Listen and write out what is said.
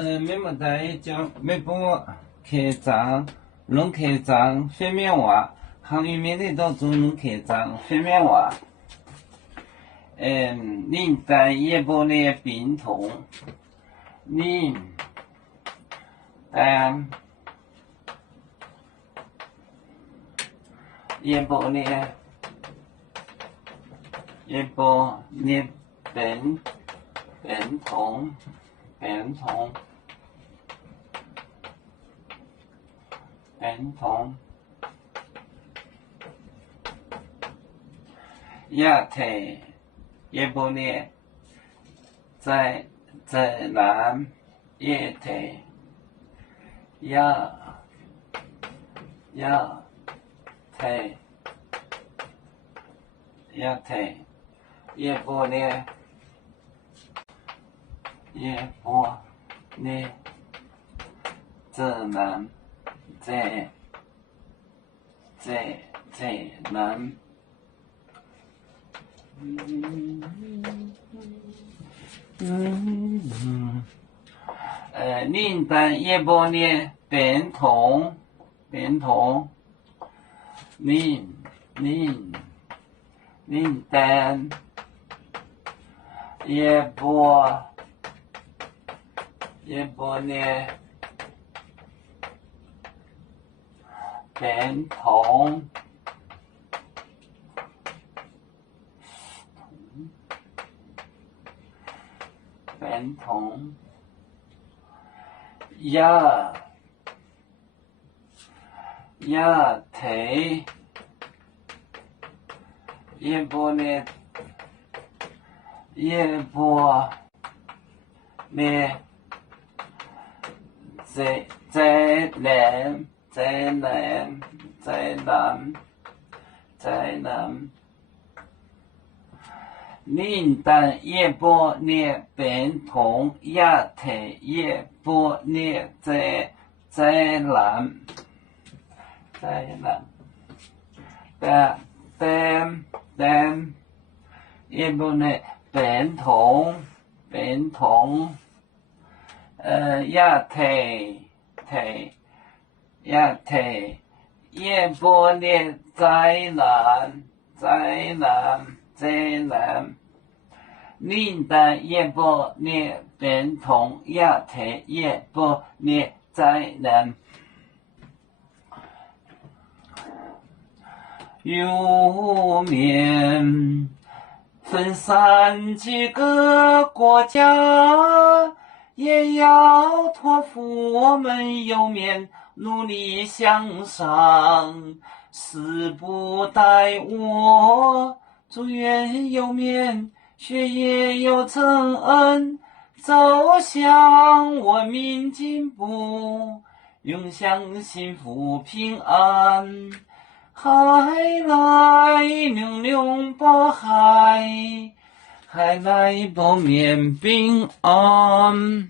每么在讲每部客栈、弄客栈、睡眠话，行业面的都做弄客栈、睡眠话。您在一部的病痛，您一部的病痛。也提一部的在南也提也提一部的浙南南。您在一部的病痛，您在一部的病痛。也提一部的灾难。您在一部的病痛，也提一部的灾难。一部的病痛，也提一部的灾难。您在一部的病痛，也提一部的灾难。有面分散几个国家，也要托付我们有面努力向上，时不待我，祝愿有面学业有成恩，走向文明进步，永享幸福平安。海来永永不海，海来不免平安。